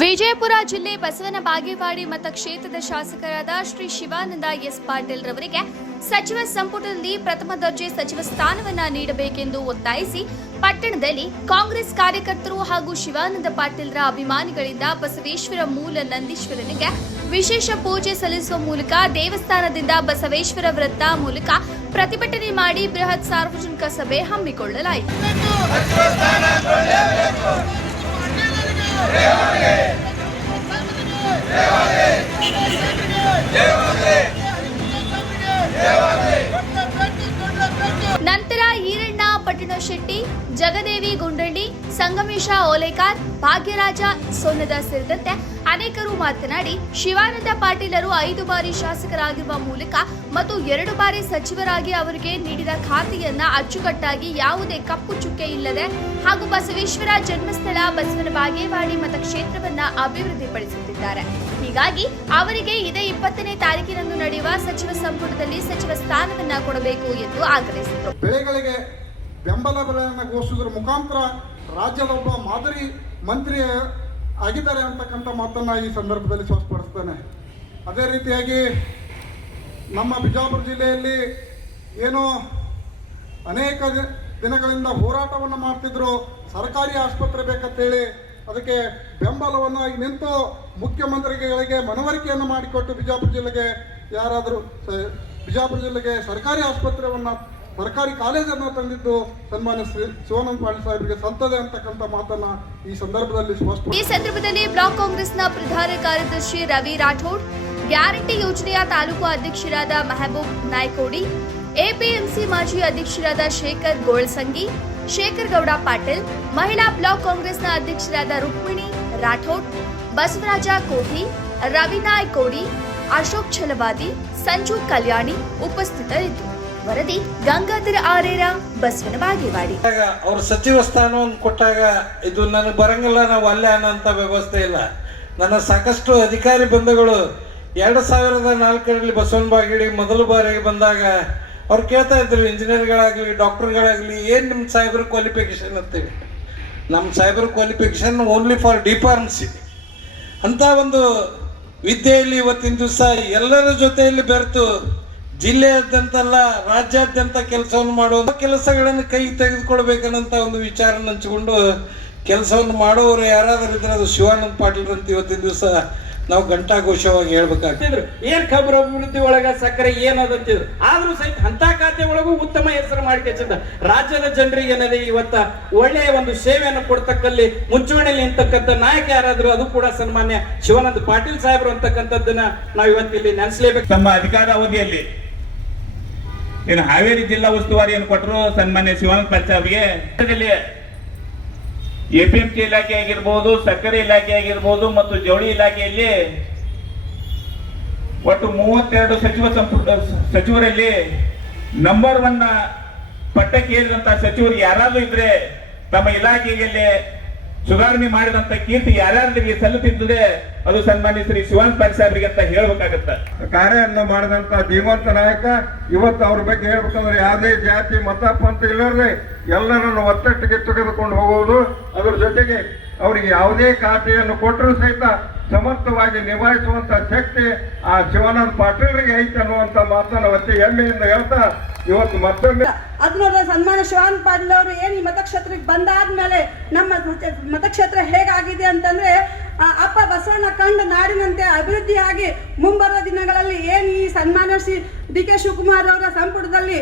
ವಿಜಯಪುರ ಜಿಲ್ಲೆ ಬಸವನ ಬಾಗೇವಾಡಿ ಮತಕ್ಷೇತ್ರದ ಶಾಸಕರಾದ ಶ್ರೀ ಶಿವಾನಂದ ಎಸ್ ಪಾಟೀಲ್ ರವರಿಗೆ ಸಚಿವ ಸಂಪುಟದಲ್ಲಿ ಪ್ರಥಮ ದರ್ಜೆ ಸಚಿವ ಸ್ಥಾನವನ್ನ ನೀಡಬೇಕೆಂದು ಒತ್ತಾಯಿಸಿ ಪಟ್ಟಣದಲ್ಲಿ ಕಾಂಗ್ರೆಸ್ ಕಾರ್ಯಕರ್ತರು ಹಾಗೂ ಶಿವಾನಂದ ಪಾಟೀಲ್ರ ಅಭಿಮಾನಿಗಳಿಂದ ಬಸವೇಶ್ವರ ಮೂಲ ನಂದೀಶ್ವರನಿಗೆ ವಿಶೇಷ ಪೂಜೆ ಸಲ್ಲಿಸುವ ಮೂಲಕ ದೇವಸ್ಥಾನದಿಂದ ಬಸವೇಶ್ವರ ವೃತ್ತ ಮೂಲಕ ಪ್ರತಿಭಟನೆ ಮಾಡಿ ಬೃಹತ್ ಸಾರ್ವಜನಿಕ ಸಭೆ ಹಮ್ಮಿಕೊಳ್ಳಲಾಯಿತು. ನಂತರ ಈರಣ್ಣ ಪಟ್ಟಣಶೆಟ್ಟಿ, ಜಗದೇವಿ ಗುಂಡಳ್ಳಿ, ಸಂಗಮೇಶ ಓಲೇಕಾರ್, ಭಾಗ್ಯರಾಜ ಸೊನ್ನದ ಸೇರಿದಂತೆ ಅನೇಕರು ಮಾತನಾಡಿ, ಶಿವಾನಂದ ಪಾಟೀಲರು 5 ಬಾರಿ ಶಾಸಕರಾಗಿರುವ ಮೂಲಕ ಮತ್ತು 2 ಬಾರಿ ಸಚಿವರಾಗಿ ಅವರಿಗೆ ನೀಡಿದ ಖಾತೆಯನ್ನ ಅಚ್ಚುಕಟ್ಟಾಗಿ ಯಾವುದೇ ಕಪ್ಪು ಚುಕ್ಕೆ ಇಲ್ಲದೆ ಹಾಗೂ ಬಸವೇಶ್ವರ ಜನ್ಮಸ್ಥಳ ಬಸವನ ಬಾಗೇವಾಡಿ ಮತಕ್ಷೇತ್ರವನ್ನ ಅಭಿವೃದ್ಧಿಪಡಿಸುತ್ತಿದ್ದಾರೆ. ಹೀಗಾಗಿ ಅವರಿಗೆ ಇದೇ 20ನೇ ತಾರೀಕಿನಂದು ನಡೆಯುವ ಸಚಿವ ಸಂಪುಟದಲ್ಲಿ ಸಚಿವ ಸ್ಥಾನವನ್ನ ಕೊಡಬೇಕು ಎಂದು ಆಗ್ರಹಿಸಿದರು. ಬೆಳೆಗಳಿಗೆ ಬೆಂಬಲ ಬೆಲೆಯನ್ನು ಘೋಷಿಸುವುದರ ಮುಖಾಂತರ ರಾಜ್ಯದ ಒಬ್ಬ ಮಾದರಿ ಮಂತ್ರಿ ಆಗಿದ್ದಾರೆ ಅಂತಕ್ಕಂಥ ಮಾತನ್ನು ಈ ಸಂದರ್ಭದಲ್ಲಿ ಸ್ಪಷ್ಟಪಡಿಸ್ತೇನೆ. ಅದೇ ರೀತಿಯಾಗಿ ನಮ್ಮ ಬಿಜಾಪುರ ಜಿಲ್ಲೆಯಲ್ಲಿ ಏನೋ ಅನೇಕ ದಿನಗಳಿಂದ ಹೋರಾಟವನ್ನು ಮಾಡ್ತಿದ್ರು, ಸರ್ಕಾರಿ ಆಸ್ಪತ್ರೆ ಬೇಕಂತೇಳಿ ಅದಕ್ಕೆ ಬೆಂಬಲವನ್ನು ನಿಂತು ಮುಖ್ಯಮಂತ್ರಿಗಳಿಗೆ ಮನವರಿಕೆಯನ್ನು ಮಾಡಿಕೊಟ್ಟು ಬಿಜಾಪುರ ಜಿಲ್ಲೆಗೆ ಸರ್ಕಾರಿ ಆಸ್ಪತ್ರೆಯನ್ನು ಸರ್ಕಾರಿ ಕಾಲೇಜನ್ನು ತಂದಿದ್ದು ಸನ್ಮಾನ್ಯ ಶಿವಾನಂದ ಪಾಟೀಲ್ ಸಾಹೇಬರಿಗೆ ಸಂತದೆ ಅಂತಕ್ಕಂಥ ಮಾತನ್ನ ಈ ಸಂದರ್ಭದಲ್ಲಿ ಈ ಸಂದರ್ಭದಲ್ಲಿ ಬ್ಲಾಕ್ ಕಾಂಗ್ರೆಸ್ನ ಪ್ರಧಾನ ಕಾರ್ಯದರ್ಶಿ ರವಿ ರಾಠೋಡ್, ಗ್ಯಾರಂಟಿ ಯೋಜನೆಯ ತಾಲೂಕು ಅಧ್ಯಕ್ಷರಾದ ಮೆಹಬೂಬ್ ನಾಯ್ಕೋಡಿ, ಎಪಿಎಂಸಿ ಮಾಜಿ ಅಧ್ಯಕ್ಷರಾದ ಶೇಖರ್ ಗೋಳ್ಸಂಗಿ, ಶೇಖರ್ ಗೌಡ ಪಾಟೀಲ್, ಮಹಿಳಾ ಬ್ಲಾಕ್ ಕಾಂಗ್ರೆಸ್ನ ಅಧ್ಯಕ್ಷರಾದ ರುಕ್ಮಿಣಿ ರಾಠೋಡ್, ಬಸವರಾಜ ಕೋಠಿ, ರವಿ ನಾಯ್ಕೋಡಿ, ಅಶೋಕ್ ಛಲವಾದಿ, ಸಂಜು ಕಲ್ಯಾಣಿ ಉಪಸ್ಥಿತರಿದ್ದರು. ವರದಿ ಗಂಗಾಧರ ಆರೇರ, ಬಸವನ ಬಾಗೇವಾಡಿ. ಅವ್ರ ಸಚಿವ ಸ್ಥಾನವನ್ನು ಕೊಟ್ಟಾಗ ಇದು ನನಗೆ ಬರಂಗಿಲ್ಲ, ನಾವು ಅಲ್ಲೇ ಅನ್ನೋಂಥ ವ್ಯವಸ್ಥೆ ಇಲ್ಲ. ನನ್ನ ಸಾಕಷ್ಟು ಅಧಿಕಾರಿ ಬಂಧುಗಳು 2004ರಲ್ಲಿ ಬಸವನ ಬಾಗೇವಾಡಿ ಮೊದಲ ಬಾರಿಗೆ ಬಂದಾಗ ಅವ್ರು ಕೇಳ್ತಾ ಇದ್ರು, ಇಂಜಿನಿಯರ್ಗಳಾಗಲಿ ಡಾಕ್ಟರ್ಗಳಾಗಲಿ ಏನು ನಿಮ್ಮ ಸೈಬರ್ ಕ್ವಾಲಿಫಿಕೇಶನ್ ಅಂತೇಳಿ. ನಮ್ಮ cyber qualification only for D Pharmacy ಅಂತ ಒಂದು ವಿದ್ಯೆಯಲ್ಲಿ ಇವತ್ತಿನ ದಿವಸ ಎಲ್ಲರ ಜೊತೆಯಲ್ಲಿ ಬೆರೆತು ಜಿಲ್ಲೆಯಾದ್ಯಂತಲ್ಲ ರಾಜ್ಯಾದ್ಯಂತ ಕೆಲಸವನ್ನು ಮಾಡುವ ಕೆಲಸಗಳನ್ನು ಕೈ ತೆಗೆದುಕೊಳ್ಬೇಕನ್ನಂತ ಒಂದು ವಿಚಾರ ಹಂಚಿಕೊಂಡು ಕೆಲಸವನ್ನು ಮಾಡೋರು ಯಾರಾದರೂ ಇದ್ರೆ ಅದು ಶಿವಾನಂದ ಪಾಟೀಲ್ ಅಂತ ಇವತ್ತಿನ ದಿವಸ ನಾವು ಘಂಟಾಘೋಷವಾಗಿ ಹೇಳ್ಬೇಕಾಗ್ತಿದ್ರು. ಏನ್ ಖಬರ್ ಅಭಿವೃದ್ಧಿ ಒಳಗ ಸಕ್ಕರೆ ಏನದಂತಿದ್ರು, ಆದ್ರೂ ಸಹಿತ ಅಂತ ಖಾತೆ ಒಳಗೂ ಉತ್ತಮ ಹೆಸರು ಮಾಡಿಕೆಚ್ಚಿದ ರಾಜ್ಯದ ಜನರಿಗೆ ಏನದೆ ಇವತ್ತ ಒಳ್ಳೆಯ ಒಂದು ಸೇವೆಯನ್ನು ಕೊಡ್ತಕ್ಕಲ್ಲಿ ಮುಂಚೂಣಿಯಲ್ಲಿ ನಿಂತಕ್ಕಂಥ ನಾಯಕ ಯಾರಾದ್ರೂ ಅದು ಕೂಡ ಸನ್ಮಾನ್ಯ ಶಿವಾನಂದ ಪಾಟೀಲ್ ಸಾಹೇಬರು ಅಂತಕ್ಕಂಥದ್ದನ್ನ ನಾವು ಇವತ್ತಿಲ್ಲಿ ನೆನೆಸಲೇಬೇಕು. ತಮ್ಮ ಅಧಿಕಾರ ಅವಧಿಯಲ್ಲಿ ಏನು ಹಾವೇರಿ ಜಿಲ್ಲಾ ಉಸ್ತುವಾರಿಯನ್ನು ಕೊಟ್ಟರು ಸನ್ಮಾನ್ಯ ಶಿವಾನಂದ ಪಾಟೀಲ್ ಸಾಹೇಬ್ಗೆ ಎಪಿಎಂಸಿ ಇಲಾಖೆ ಆಗಿರ್ಬೋದು, ಸಕ್ಕರೆ ಇಲಾಖೆ ಆಗಿರ್ಬೋದು ಮತ್ತು ಜವಳಿ ಇಲಾಖೆಯಲ್ಲಿ ಒಟ್ಟು 32 ಸಚಿವರಲ್ಲಿ ನಂಬರ್ 1 ಪಟ್ಟಕ್ಕೆ ಏರಿದಂತ ಸಚಿವರು ಯಾರಾದ್ರೂ ಇದ್ರೆ ತಮ್ಮ ಇಲಾಖೆಯಲ್ಲಿ ಸುಧಾರಣೆ ಮಾಡಿದಂತ ಕೀರ್ತಿ ಯಾರ್ಯಾರಿಗೆ ಸಲ್ಲುತ್ತಿದ್ದರೆ ಅದು ಸನ್ಮಾನ್ಯ ಶ್ರೀ ಶಿವಾನಂದ ಪಾಟೀಲ್ ಸಾಹೇಬರಿಗೆ ಅಂತ ಹೇಳ್ಬೇಕಾಗತ್ತ. ಕಾರ್ಯವನ್ನು ಮಾಡಿದಂತ ಧೀಮಂತ ನಾಯಕ. ಇವತ್ತು ಅವ್ರ ಬಗ್ಗೆ ಹೇಳ್ಬೇಕಂದ್ರೆ ಯಾವುದೇ ಜಾತಿ ಮತ ಪಂಥ ಇಲ್ಲದೆ ಎಲ್ಲರನ್ನು ಒತ್ತಟ್ಟಿಗೆ ತೆಗೆದುಕೊಂಡು ಹೋಗುವುದು, ಅದರ ಜೊತೆಗೆ ಅವರಿಗೆ ಯಾವುದೇ ಖಾತೆಯನ್ನು ಕೊಟ್ಟರೂ ಸಹಿತ ಸಮರ್ಥವಾಗಿ ನಿಭಾಯಿಸುವಂತ ಶಕ್ತಿ ಆ ಶಿವಾನಂದ ಪಾಟೀಲ್ರಿಗೆ ಐತೆ ಅನ್ನುವಂತ ಮಾತನ್ನು ಒತ್ತಿ ಹೆಮ್ಮೆಯಿಂದ ಹೇಳ್ತಾ ಇವತ್ತು ಮತ್ತೊಮ್ಮೆ ಅದನ್ನ ಸನ್ಮಾನ ಶಿವಾನಂದ ಪಾಟೀಲ್ ಅವರು ಏನ್ ಈ ಮತಕ್ಷೇತ್ರಕ್ಕೆ ಬಂದಾದ್ಮೇಲೆ ನಮ್ಮ ಮತಕ್ಷೇತ್ರ ಹೇಗಾಗಿದೆ ಅಂತಂದ್ರೆ ಅಪ್ಪ ಬಸವಣ್ಣ ಕಂಡ ನಾಡಿನಂತೆ ಅಭಿವೃದ್ಧಿಯಾಗಿ ಮುಂಬರುವ ದಿನಗಳಲ್ಲಿ ಏನ್ ಈ ಸನ್ಮಾನ ಶ್ರೀ ಡಿ.ಕೆ. ಶಿವಕುಮಾರ್ ಅವರ ಸಂಪುಟದಲ್ಲಿ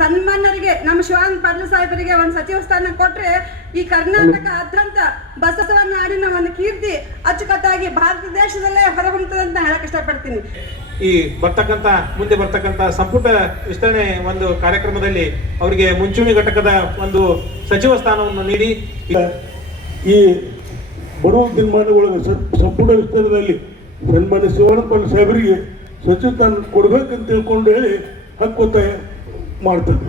ಸನ್ಮಾನ್ಯರಿಗೆ ನಮ್ಮ ಶಿವಾನಂದ ಪಾಟೀಲ್ ಸಾಹೇಬರಿಗೆ ಒಂದು ಸಚಿವ ಸ್ಥಾನ ಕೊಟ್ರೆ ಈ ಕರ್ನಾಟಕದಾದ್ಯಂತ ಬಸವ ನಾಡಿನ ಒಂದು ಕೀರ್ತಿ ಅಚ್ಚುಕಟ್ಟಾಗಿ ಭಾರತ ದೇಶದಲ್ಲೇ ಹೊರಹೊಮ್ಮುತ್ತದೆ ಹೇಳಕ್ ಇಷ್ಟಪಡ್ತೀನಿ. ಈ ಮುಂದೆ ಬರ್ತಕ್ಕಂಥ ಸಂಪುಟ ವಿಸ್ತರಣೆ ಒಂದು ಕಾರ್ಯಕ್ರಮದಲ್ಲಿ ಅವರಿಗೆ ಮುಂಚೂಣಿ ಘಟಕದ ಒಂದು ಸಚಿವ ಸ್ಥಾನವನ್ನು ನೀಡಿ ಈ ಬರುವ ದಿನಮಾನಗಳ ಸಂಪುಟ ವಿಸ್ತರಣೆಯಲ್ಲಿ ಸನ್ಮಾನ್ಯ ಶಿವಾನಂದ ಪಾಟೀಲ್ ಸಾಹೇಬರಿಗೆ ಸಚಿವ ಸ್ಥಾನ ಕೊಡ್ಬೇಕಂತ ತಿಳ್ಕೊಂಡು ಹೇಳಿ ಹಕ್ಕೊತ್ತಾಯ ಮಾಡ್ತಾರೆ.